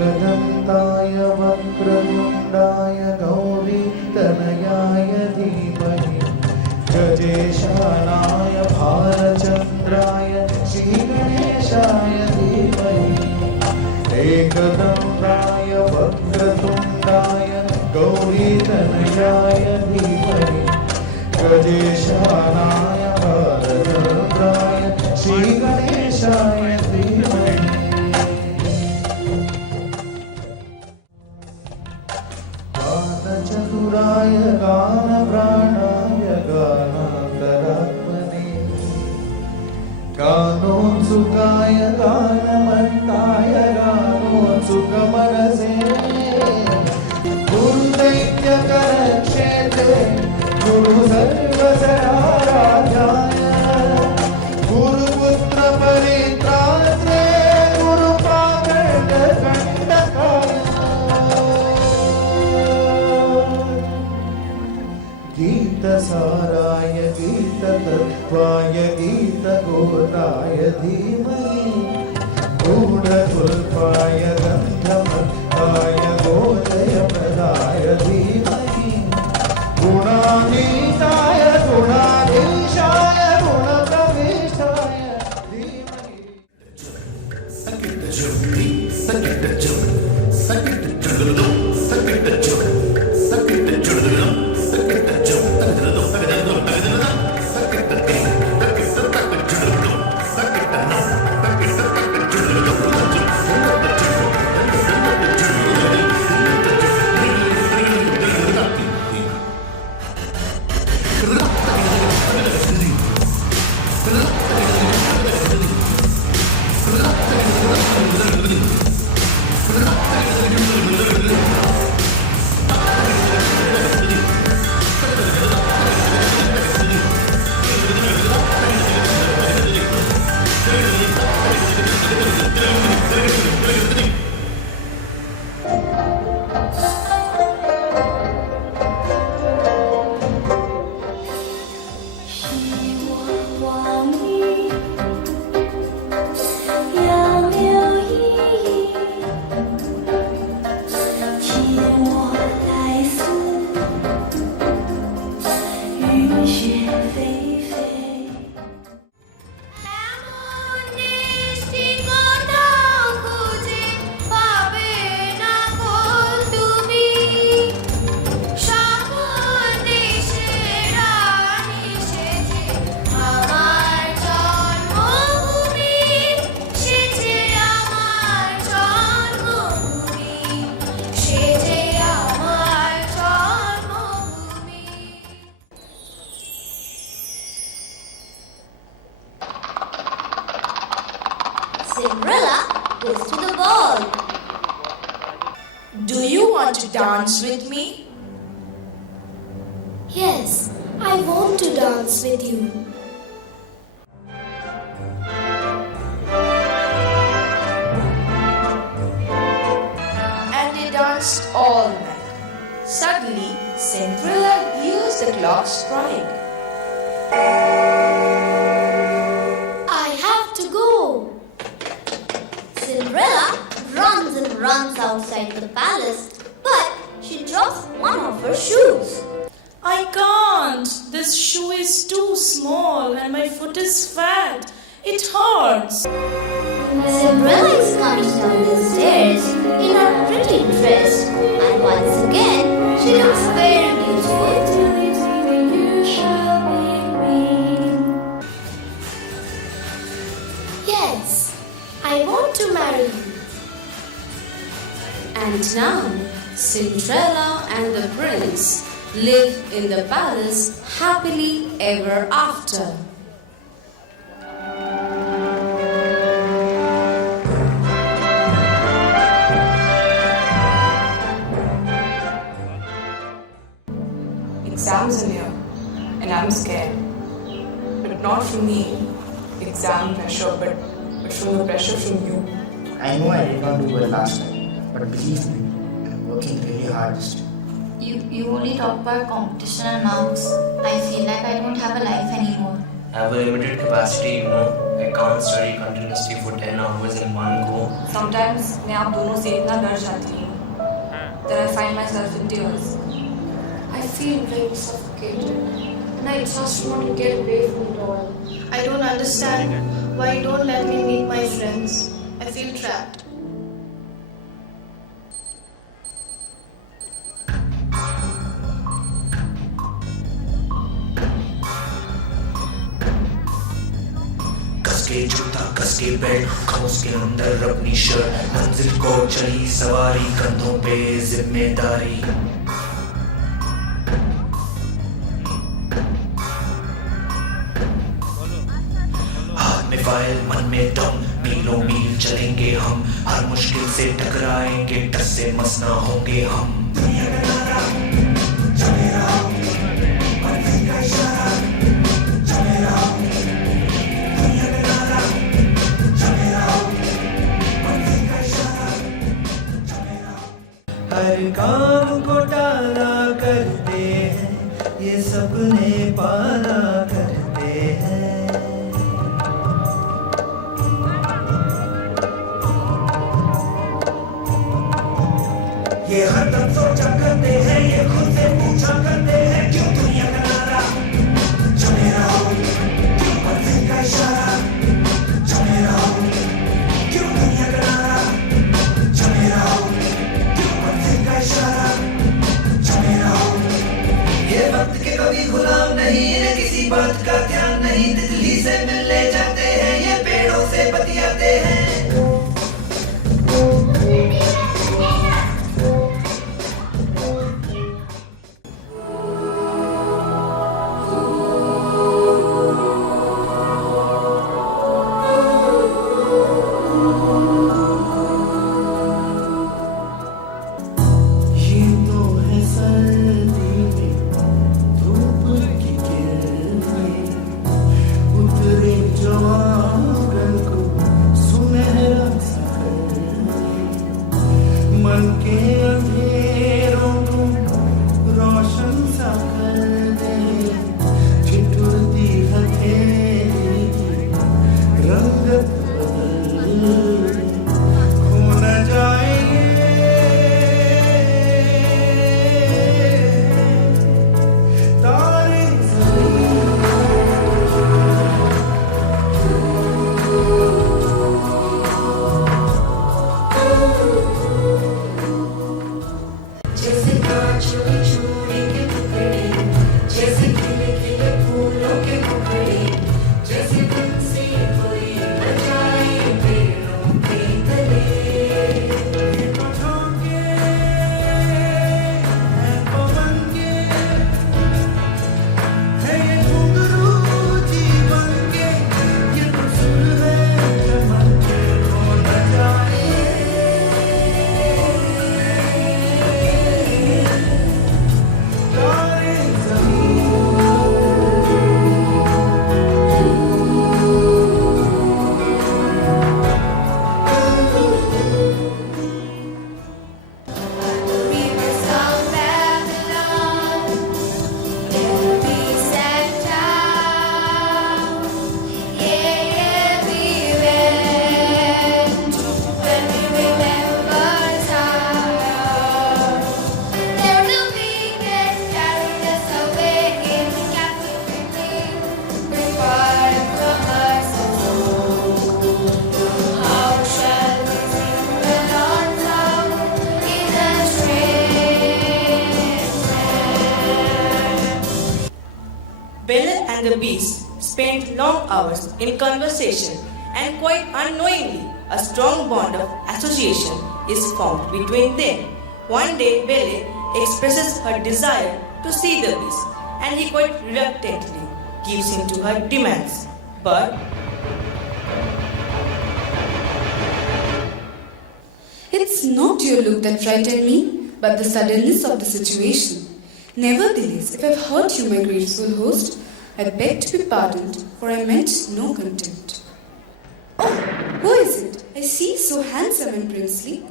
एकदन्ताय वक्रतुण्डाय गौरीतनयाय धीमहि गजेशानाय भालचन्द्राय श्रीगणेशाय धीमहि एकदन्ताय वक्रतुण्डाय गौरीतनयाय धीमहि गजेशानाय भालचन्द्राय श्रीगणेशाय धीमहि गानचतुराय गानप्राणाय गानान्तरात्मने गानोत्सुकाय गानमन्ताय गानोत्सुकमनसे गुरुदैत्यकरक्षेत्रे गुरुसर्वसराराध्याय गुरुपुत्रपरित्रात्रे गुरुपाकण्डकण्टकाय गीतसाराय गीततत्त्वाय गीतगोत्राय धीमहि गूढतुल्पाय गन्धमत्ताय गोजयप्रदाय धीमहि गुणातीताय गुणाधीशाय गुणप्रविष्टाय धीमहि Cinderella goes to the ball. Do you want to dance with me? Yes, I want to dance with you. And they danced all night. Suddenly, Cinderella hears the clock strike. I have to go. Cinderella runs and runs outside the palace, but she drops one of her shoes. I can't. This shoe is too small and my foot is fat. It hurts. Cinderella is coming down the stairs in her pretty dress, and once again she looks very beautiful. Yes, I want to marry you. And now, Cinderella and the prince live in the palace happily ever after. Exams are near, and I'm scared. But not from the exam pressure, but from the pressure from you. I know I did not do well last time, but believe me, I'm working really hard this time. You only talk about competition and marks. I feel like I don't have a life anymore. I have a limited capacity, you know. I can't study continuously for 10 hours in one go. Sometimes मैं आप दोनों से इतना डर जाती हूँ that I find myself in tears. I feel very suffocated and I just want to get away from it all. I don't understand why you don't let me meet my friends. I feel trapped. कसके जूता कसके belt खोस के अंदर अपनी shirt मंजिल को चली सवारी कंधों पे जिम्मेदारी हाथ में फाइल मन में दम मीलों मील चलेंगे हम हर मुश्किल से टकराएंगे टस से मस ना होंगे हम दुनिया का नारा चले रहो मंजिल का इशारा चले रहो हर काम को टाला करते हैं ये सपने पाला करते हैं ये हरदम सोचा करते हैं ये खुद से पूछा करते हैं क्यों दुनिया का नारा चले रहो क्यों मंजिल का इशारा चले रहो क्यों दुनिया का नारा चले रहो ये वक्त के कभी गुलाम नहीं इन्हें किसी बात का ध्यान नहीं तितली से मिलने जाते हैं ये पेड़ों से बतियाते हैं मन के अंधेरों को रोशन सा कर दे ठिठुरती हथेली रंगत बदल खो न जाएंगे तारे जैसे कांचों चूड़ी के टुकड़े जैसे खिले खिले फूलों के टुकड़े जैसे तुमसे कोई बजाए पेड़ों के तले झोंके हैं पवन के है ये घुंघरू जीवन के ये तो सुर है चमन के खो न जाए तारे We were somewhere alone in peace and town. Yeah, we went when we remembered time. There will be that carried us away in captivity, departed from us alone. How shall we sing the Lord's song in a strange land? Belle and the Beast spent long hours in conversation, and quite unknowingly, a strong bond of association is formed between them. One day, Belle expresses her desire to see the Beast, and he quite reluctantly gives in to her demands. But It's not your look that frightened me, but the suddenness of the situation. Nevertheless, if I've hurt you, my graceful host, I beg to be pardoned, for I meant no contempt. Oh, who is it? I see so handsome and princely.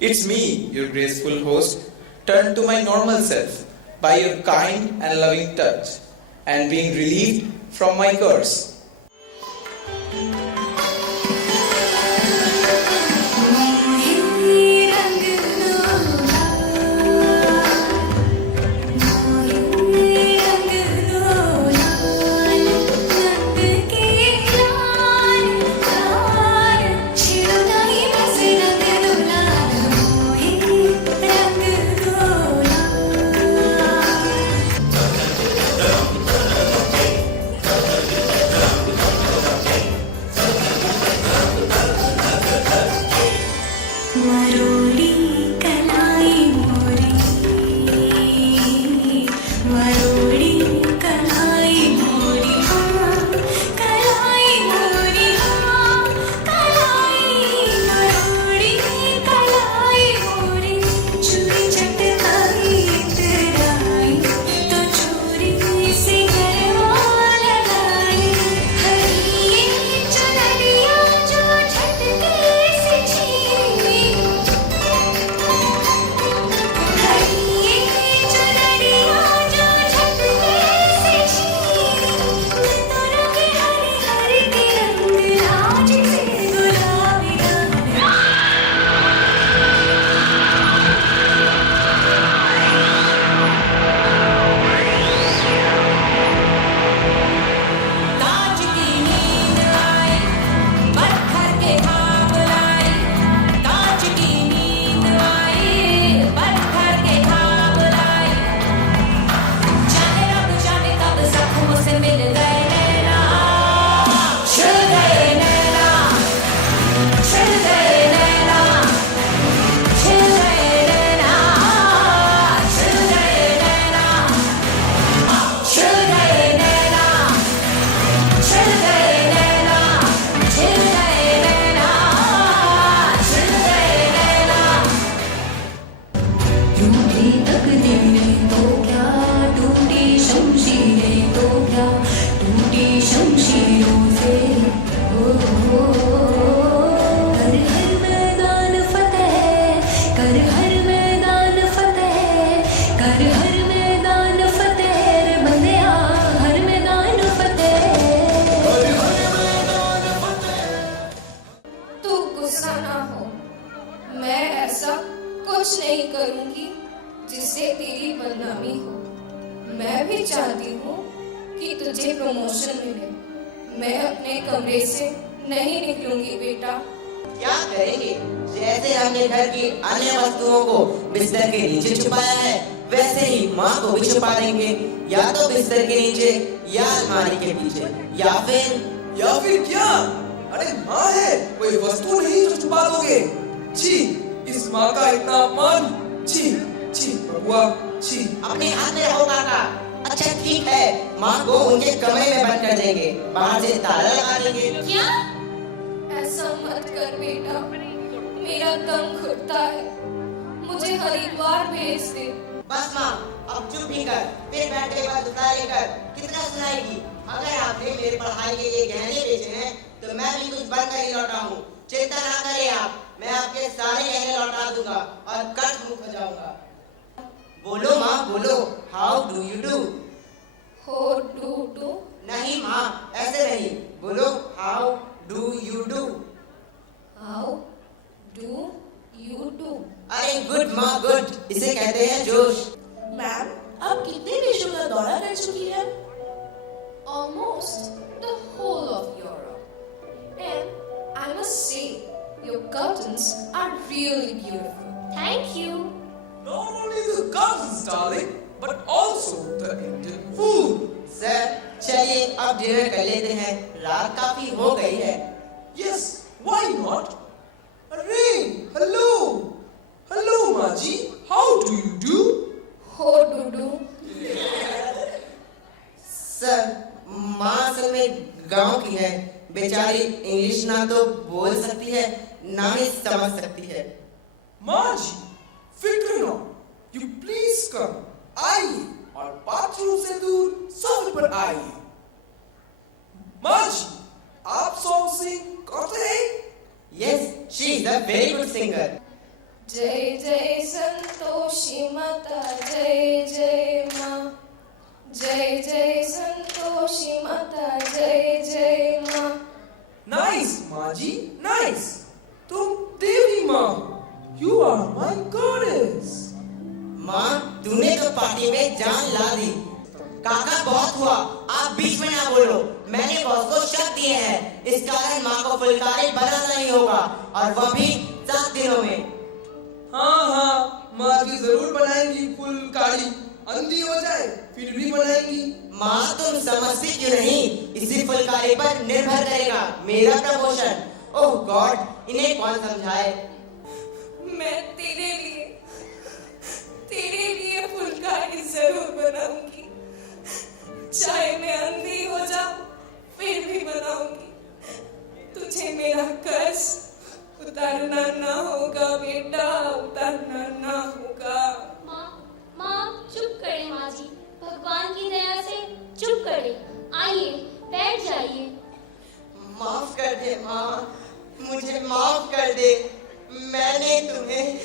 It's me, your graceful host, turned to my normal self by your kind and loving touch. and being relieved from my curse. कुछ नहीं करूंगी जिससे तेरी बदनामी हो। मैं भी चाहती हूँ कि तुझे प्रमोशन मिले। मैं अपने कमरे से नहीं निकलूंगी बेटा। क्या करेंगे? जैसे हमने घर की अन्य वस्तुओं को बिस्तर के नीचे छुपाया है, वैसे ही माँ को भी छुपा देंगे, या तो बिस्तर के नीचे या अलमारी के पीछे, या फिर क्या? अरे माँ है, कोई वस्तु नहीं जो छुपा दोगे। छी, इस माँ का इतना अपमान। छी छी बबुआ छी। अपने हाथ में रहो काका। अच्छा ठीक है, माँ को उनके कमरे में बंद कर देंगे, बाहर से ताला लगा देंगे। क्या? ऐसा मत कर बेटा, मेरा दम घुटता है, मुझे हरिद्वार भेज दे। बस माँ, अब चुप ही कर, फिर बैठे के बाद उठा लेकर कितना सुनाएगी। अगर आपने मेरे पढ़ाई के लिए गहने बेचे हैं, तो मैं भी कुछ बनकर ही लौटा हूँ। चिंता ना करें आप, मैं आपके सारे गहने लौटा दूंगा और कट मुक्त हो जाऊंगा। बोलो माँ बोलो, हाउ डू यू डू? हो डू? नहीं माँ, ऐसे नहीं, बोलो how do you do? How do you do? अरे गुड माँ गुड, इसे कहते हैं जोश। मैम, आप कितने देशों का दौरा कर चुकी हैं? Almost the whole of Europe. And I must say, your curtains are really beautiful. Thank you. Not only the curtains, darling, but also the Indian food. Sir चलिए अब डिनर कर लेते हैं, रात काफी हो गई है। Yes, why not? Arey, hello Maji, how do you do? Ho do? Sir माँ असल में गांव की है, बेचारी इंग्लिश ना तो बोल सकती है ना ही समझ सकती है। Maji, फिक्र ना, you please come, आइए और बाथरूम से दूर सोफे पर आइए। माजी, आप सॉन्ग सिंग करते हैं? Yes, she is a very good singer. जय जय संतोषी माता, जय जय माँ। जय जय संतोषी माता, जय जय माँ। नाइस माँ जी, नाइस। तुम देवी माँ, यू आर माय गॉडेस। माँ, तूने तो पार्टी में जान ला दी। काका बहुत हुआ, आप बीच में ना बोलो। मैंने बॉस को शक दिए हैं, इस कारण माँ को फुलकारी बनाना ही होगा, और वह भी 7 दिनों में। हाँ, माँ जी जरूर बनाएंगी फुलकारी। अंधी हो जाए फिर भी बनाएंगी। माँ, तुम समझती क्यों नहीं? इसी फुलकारी पर निर्भर करेगा मेरा प्रमोशन। ओह गॉड, इन्हें कौन समझाए? मैं तेरे लिए फुलकारी जरूर बनाऊंगी, चाहे मैं अंधी हो जाऊं फिर भी बनाऊंगी। तुझे मेरा कर्ज उतारना ना होगा बेटा, उतारना ना होगा। माँ चुप करें माँ जी, भगवान की दया से चुप करें। आइए बैठ जाइए। माफ कर दे माँ, मुझे माफ कर दे। मैंने तुम्हें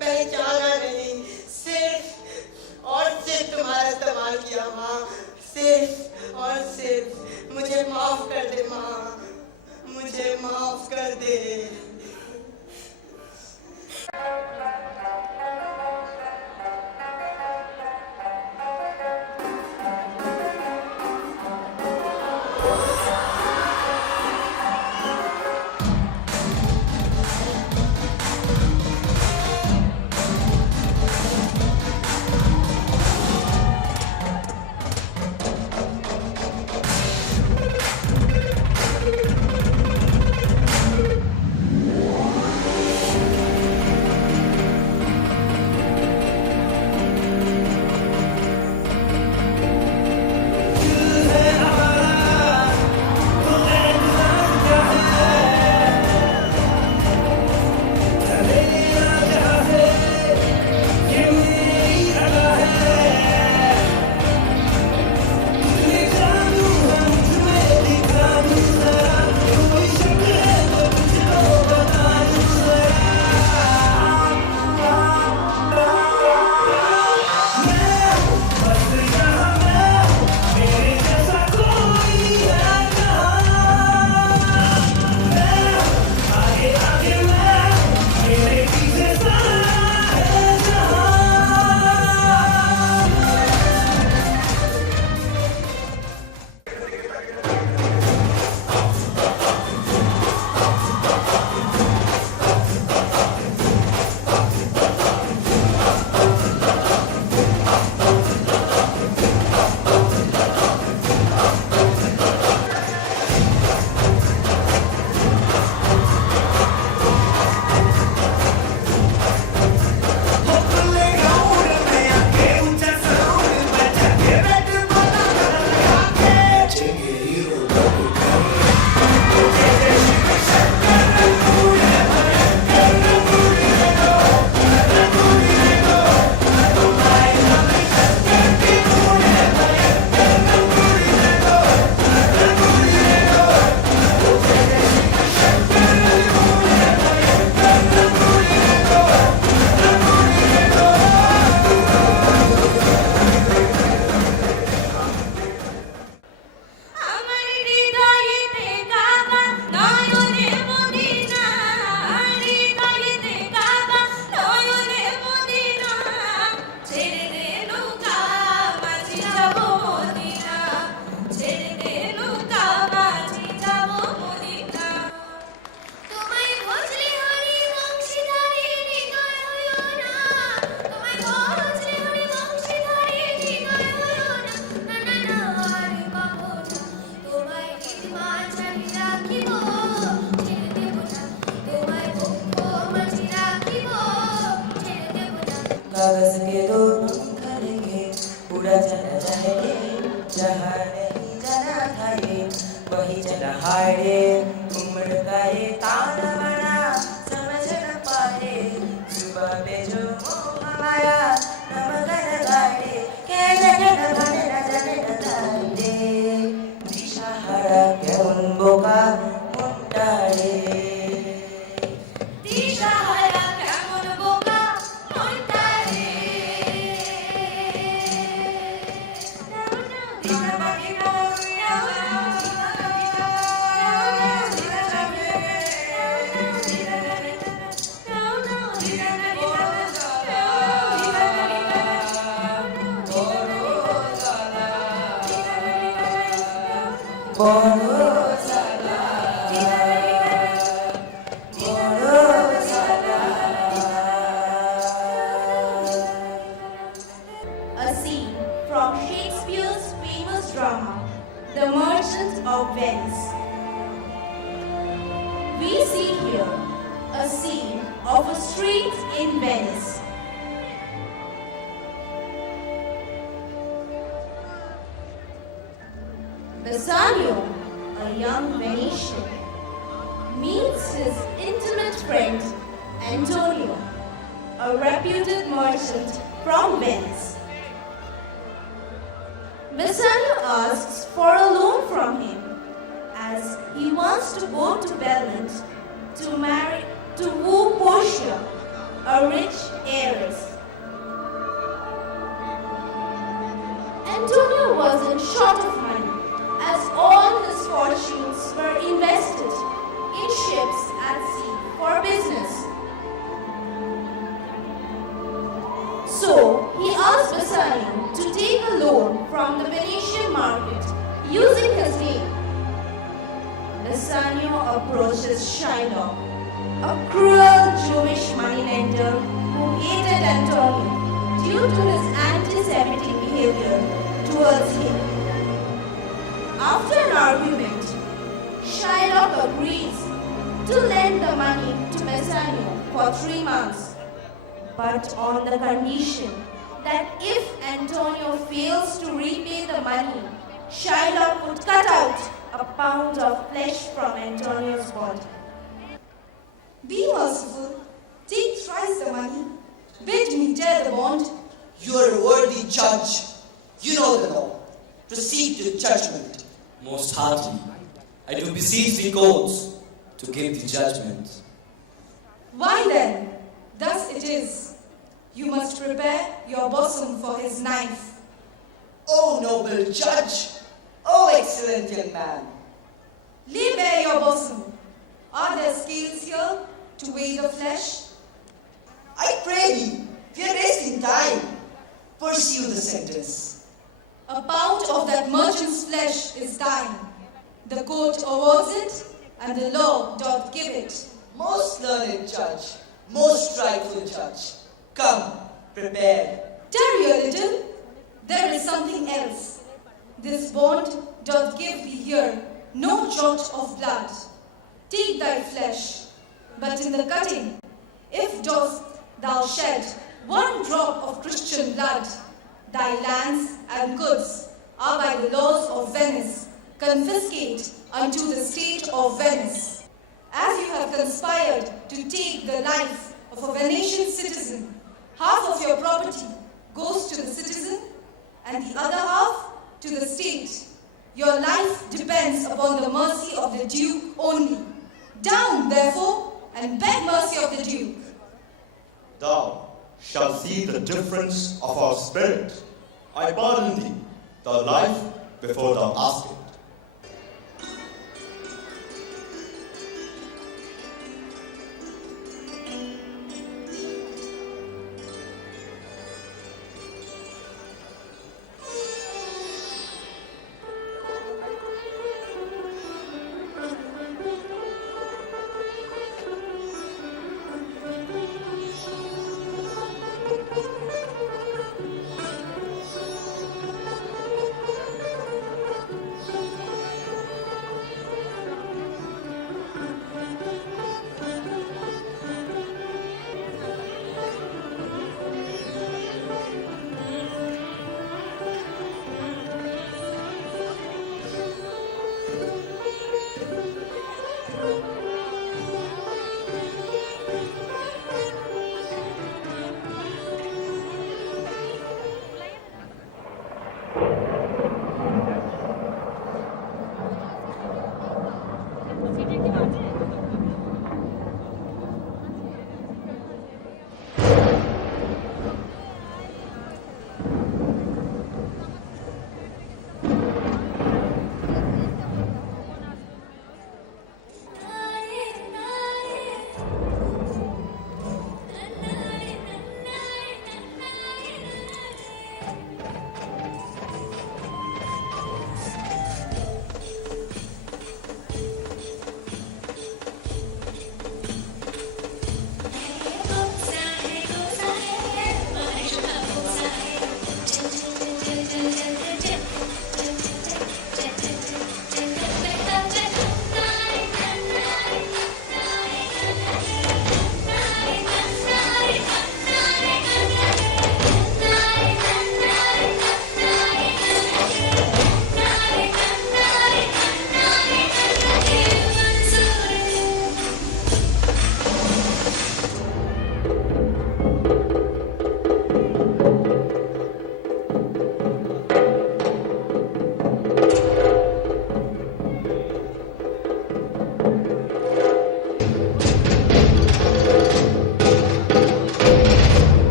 पहचाना नहीं, सिर्फ और सिर्फ तुम्हारा इस्तेमाल किया माँ, सिर्फ और सिर्फ। मुझे माफ कर दे माँ, मुझे माफ कर दे। कागज के दो पंख लेके पूरा चला जाए रे, जहाँ नहीं जाना था ये वही चला हाय रे। उम्र का ये ताना बना समझ न पाए, सुबह पे जो मोह आया न मगन गाए, के जगह न बने न जाने न जाए दिशा हरा के उन बोका मुंडाड़े। A scene from Shakespeare's famous drama, The Merchant of Venice. We see here a scene of a street in Venice. Bassanio, a young Venetian, meets his intimate friend Antonio, a reputed merchant from Venice. Bassanio asks for a loan from him as he wants to go to Belmont to woo Portia, a rich heiress. Antonio wasn't short of money as all his fortunes were invested in ships at sea for business. So he asked Bassanio to take a loan from the Venetian market using his name. Bassanio approaches Shylock, a cruel Jewish moneylender who hated Antonio due to his anti-Semitic behavior towards him. After an argument, Shylock agrees to lend the money to Bassanio for 3 months, but on the condition that if Antonio fails to repay the money, Shylock would cut out a pound of flesh from Antonio's body. Be merciful, take thrice the money, bid me tear the bond. You are a worthy judge. You know the law. Proceed to judgment. Most heartily, I do beseech the courts to give the judgment. Why then, thus it is, you must prepare your bosom for his knife. O noble judge! O excellent young man! Lay bare your bosom. Are there scales here to weigh the flesh? I pray thee, we are wasting time. Pursue the sentence. A pound of that merchant's flesh is thine. The court awards it, and the law doth give it. Most learned judge, most rightful judge, come, prepare. Tarry a little, there is something else. This bond doth give thee here no jot of blood. Take thy flesh, but in the cutting, if dost thou shed one drop of Christian blood, thy lands and goods are by the laws of Venice confiscate unto the state of Venice. As you have conspired to take the life of a Venetian citizen, half of your property goes to the citizen and the other half to the state. Your life depends upon the mercy of the Duke only. Down, therefore, and beg mercy of the Duke. Thou shalt see the difference of our spirit. I pardon thee the life before thou ask it.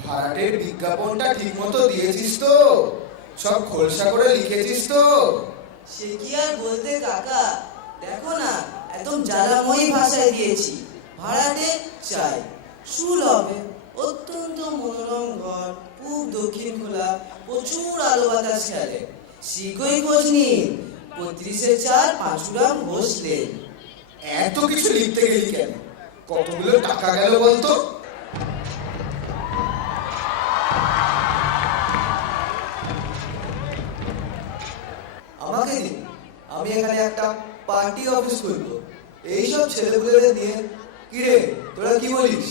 ভাড়াটের বিজ্ঞাপনটা ঠিক মতো দিয়েছিস তো? সব খোলসা করে লিখেছিস তো? সে কি আর বলতে কাকা, দেখো না একদম জ্বালাময়ী ভাষায় দিয়েছি। ভাড়াটে চাই, সুলভে, অত্যন্ত মনোরম ঘর, পূব দক্ষিণ খোলা, প্রচুর আলো বাতাস খেলে। শিখই খোঁজ নিন, 35-4 পাঁচুরাম বসলে। এত কিছু লিখতে গেলি কেন? কতগুলো টাকা গেল বলতো? আমাকে দিন, আমি এখানে একটা পার্টি অফিস খুলবো। এইসব ছেলেপুলেদের নিয়ে। কিরে, তোরা কি বলিস?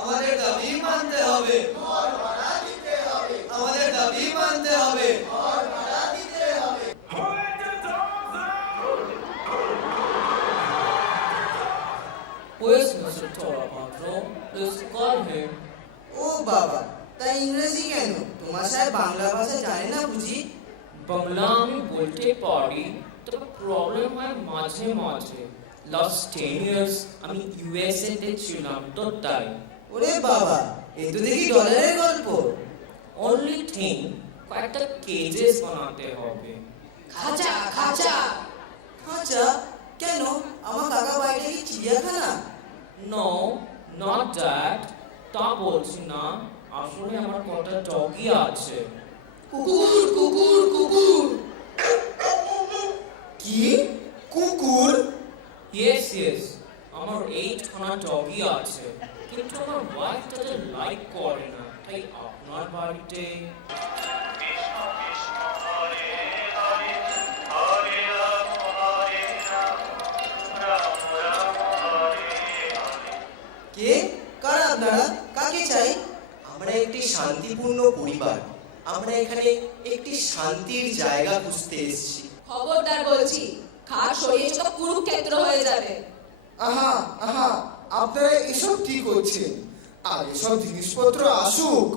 আমাদের দাবি মানতে হবে, আমাদের দাবি মানতে হবে। Where's Mr. Torapatro? Please call him. ও বাবা, তাই ইংরেজি কেন? তোমার সাহেব বাংলা ভাষা জানে না বুঝি? বাংলা আমি বলতে পারি, তবে প্রবলেম হয় মাঝে মাঝে। লাস্ট 10 years আমি ইউএসএ তে ছিলাম তো তাই। ওরে বাবা, এই তো দেখি ডলারের গল্প। Only thing, কয়েকটা কেজেস বানাতে হবে। খাঁচা খাঁচা আচ্ছা, কেন? আমার কাকা বাড়িটা কি চিড়িয়াখানা? No, not that. তা বলছি না, আসলে আমার কটা ডগি আছে। কুকুর কুকুর কুকুর। কি? কুকুর? Yes, yes. আমার 8 খানা ডগি আছে, কিন্তু আমার ওয়াইফ তাদের লাইক করে না, তাই আপনার বাড়িতে। কে? কারা আপনারা? কাকে চাই? আমরা একটি শান্তিপূর্ণ পরিবার। আমরা এখানে একটি শান্তির জায়গা খুঁজতে এসেছি। খবরদার বলছি, খাট সরিয়ে তো কুরুক্ষেত্র হয়ে যাবে। আহা আহা, আপনারা এসব কি করছেন? আর এসব জিনিসপত্র আসুক।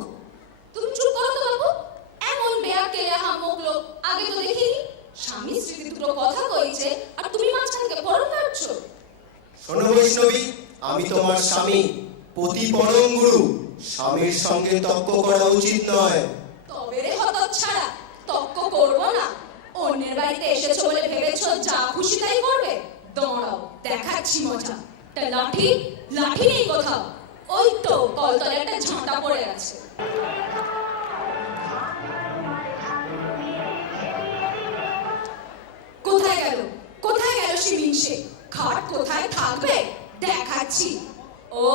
তুমি চুপ করো তো বাবু। এমন বেয়া কেলে হামক লোক আগে তো দেখিনি। স্বামী স্ত্রী দুটো কথা কইছে আর তুমি মাঝখান থেকে ফরম কাটছো। শোনো বৈষ্ণবী, আমি তোমার স্বামী, পতি পরম গুরু। স্বামীর সঙ্গে তর্ক করা উচিত নয়। তবে রে হতচ্ছাড়া, তর্ক করবো না। অন্যের বাড়িতে এসেছো বলে ভেবেছো যা খুশি তাই করবে? দাঁড়াও, দেখাচ্ছি মজা। তা লাঠি? লাঠি নেই কোথাও। ওই তো কলতলে একটা ঝাঁটা পড়ে আছে। কোথায় গেল? কোথায় গেল সে মিনসে? খাট কোথায় থাকবে দেখাচ্ছি। ও,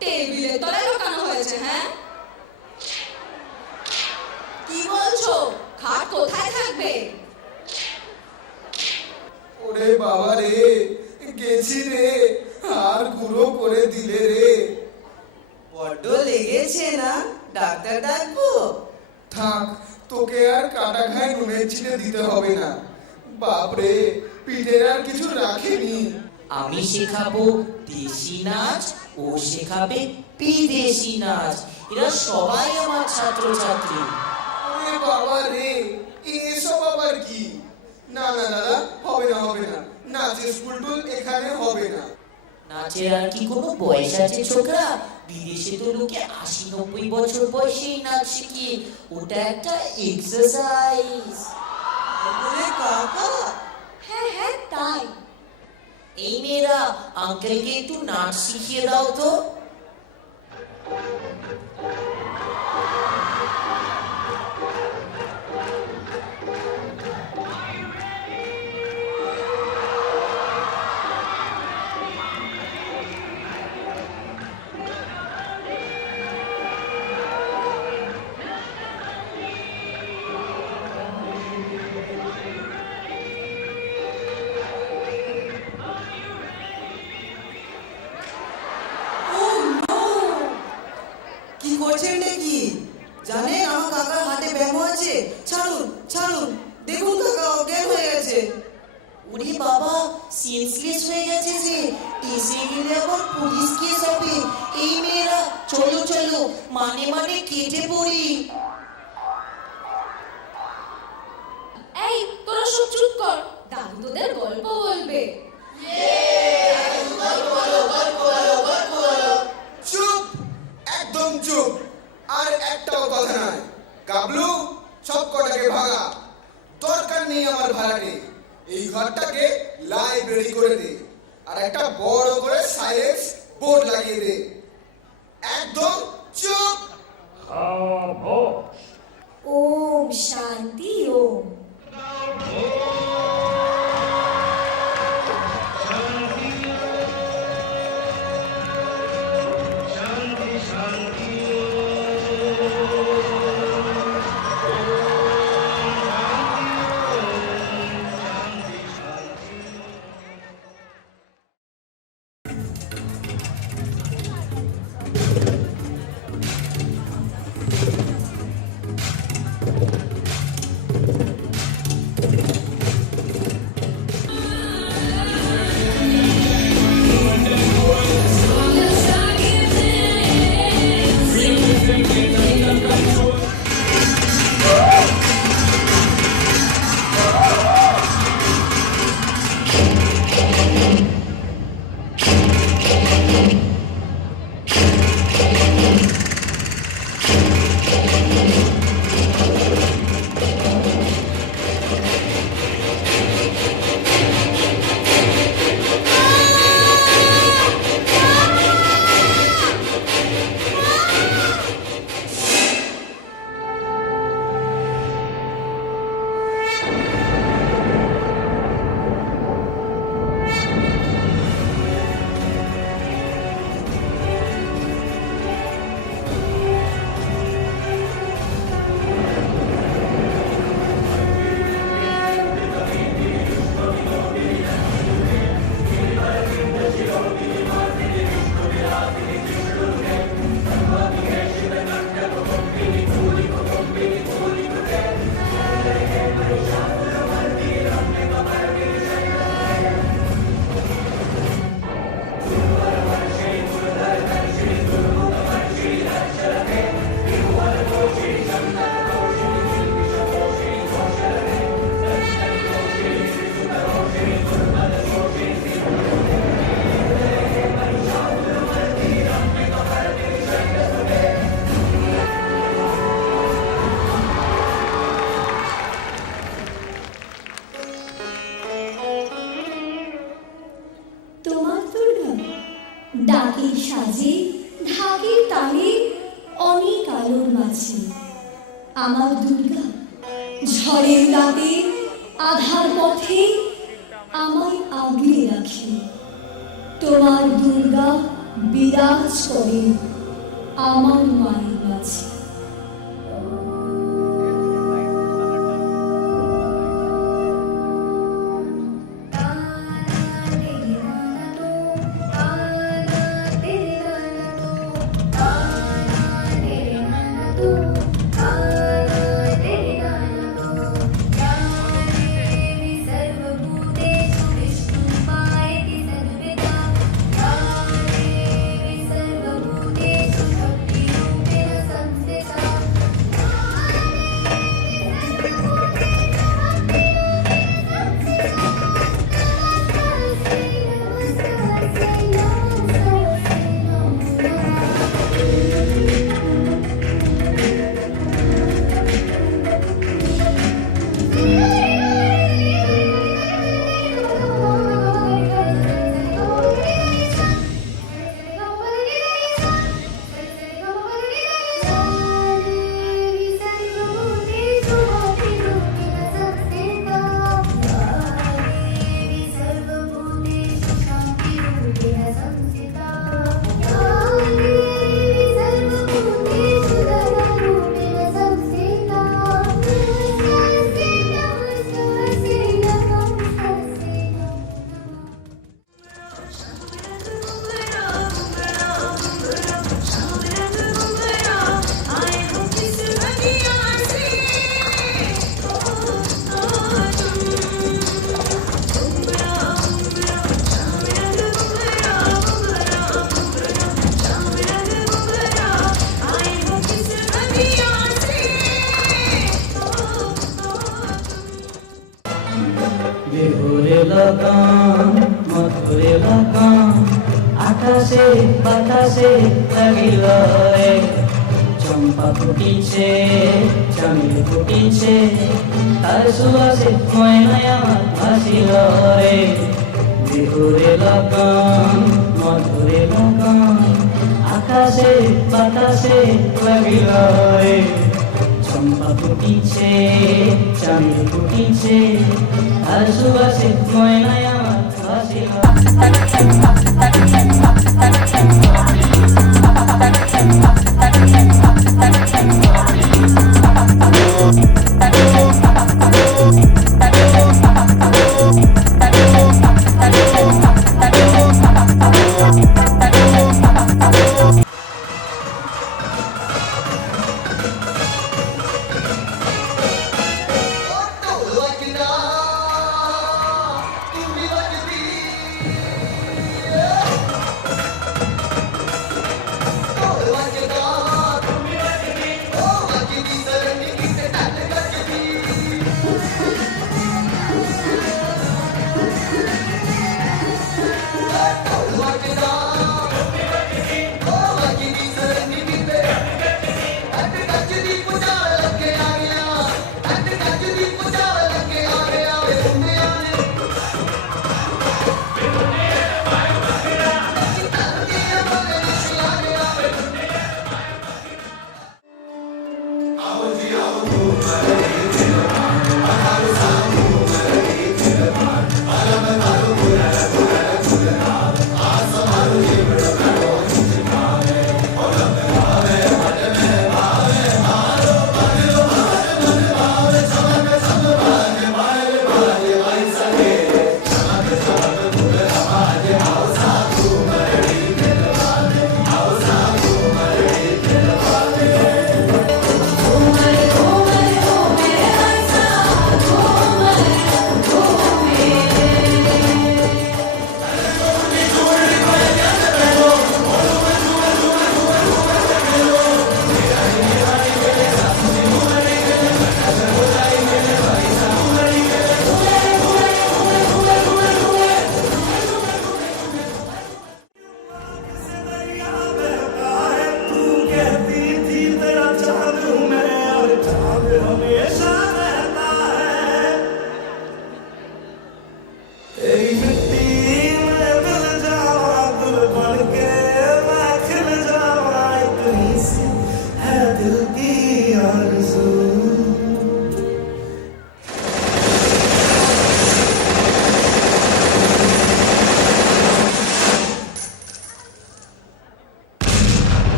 টেবিলের তলায় লুকানো হয়েছে। হ্যাঁ, কি বলছো? খাট কোথায় থাকবে? ওরে বাবা রে, গেছি রে, আর গুঁড়ো করে দিলে রে। বড্ড লেগেছে না? ডাক্তার ডাকবো? থাক, তোকে আর কাটা খায় নুনের ছিটে দিতে হবে না। বাপরে, পিঠের আর কিছু রাখেনি। আমি শেখাবো দেশি নাচ, ও শেখাবে বিদেশি নাচ। এরা সবাই আমার ছাত্রছাত্রী। ওরে বাবা রে, এসব আবার কি? না না দাদা, হবে না হবে না, নাচের স্কুল টুল এখানে হবে না। নাচের আর কি কোনো বয়স আছে ছোকরা? বিদেশে তো লোকে 80-90 বছর বয়সেই নাচ শিখে। ওটা একটা এক্সারসাইজ। ওরে কাকা, হ্যাঁ হ্যাঁ তাই। এই মেয়েরা, আঙ্কেলকে একটু নাচ শিখিয়ে দাও তো। কি করছেন নাকি? জানেন আমার কাকার হাতে ব্যামো আছে। ছাড়ুন ছাড়ুন, দেখুন কাকা অজ্ঞান হয়ে গেছে। ওরে বাবা, সেন্সলেস হয়ে গেছে যে। টেসে গেলে আবার পুলিশ কেস হবে। এই মেয়েরা, চলো চলো, মানে মানে কেটে পড়ি। এই তোরা সব চুপ কর, দাদু তোদের গল্প বলবে। চুপ, একদম চুপ। আর একটাও কথা নয়। কাবলু, সব কটাকে ভাগা। দরকার নেই আমার ভাড়াটে। এই ঘরটাকে লাইব্রেরি করে দে, আর একটা বড় করে সাইলেন্স বোর্ড লাগিয়ে দে। একদম চুপ। ओम शांति ओम। ডাকের সাজে ঢাকের তালে অনেক আলোর মাঝে আমার দুর্গা ঝড়ের রাতে আধার পথে আমায় আগলে রাখে। তোমার দুর্গা বিরাজ করে আমার মায়ের মাঝে। মধুরে বাগান আকাশে বাতাসে লাগিল রে চম্পা ফুটিছে, চামেলি ফুটিছে, তার সুবাসে ময়নায় আমার ভাসিল রে। বিহুরে লগন মধুরে লগন, আকাশে বাতাসে লাগিল রে। চম্পা ফুটিছে, চামেলি ফুটিছে, তার সুবাসে ময়নায় আমার ভাসিল।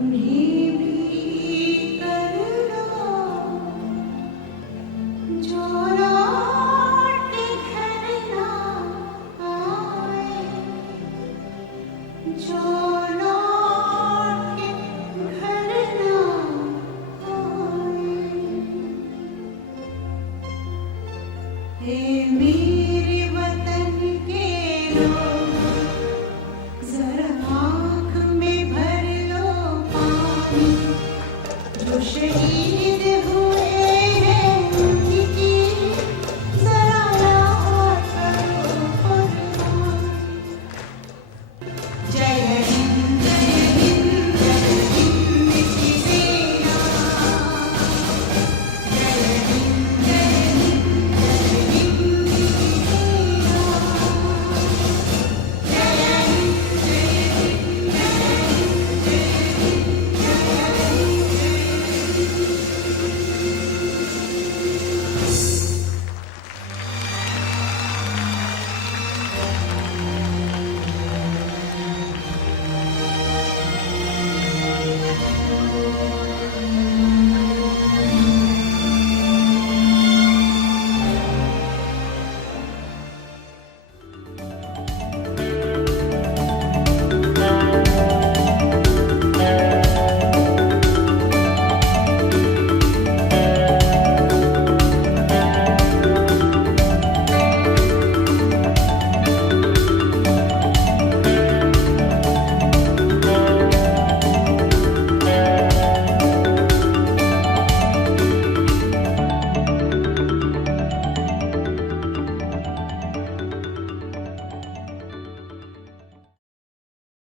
उन्हें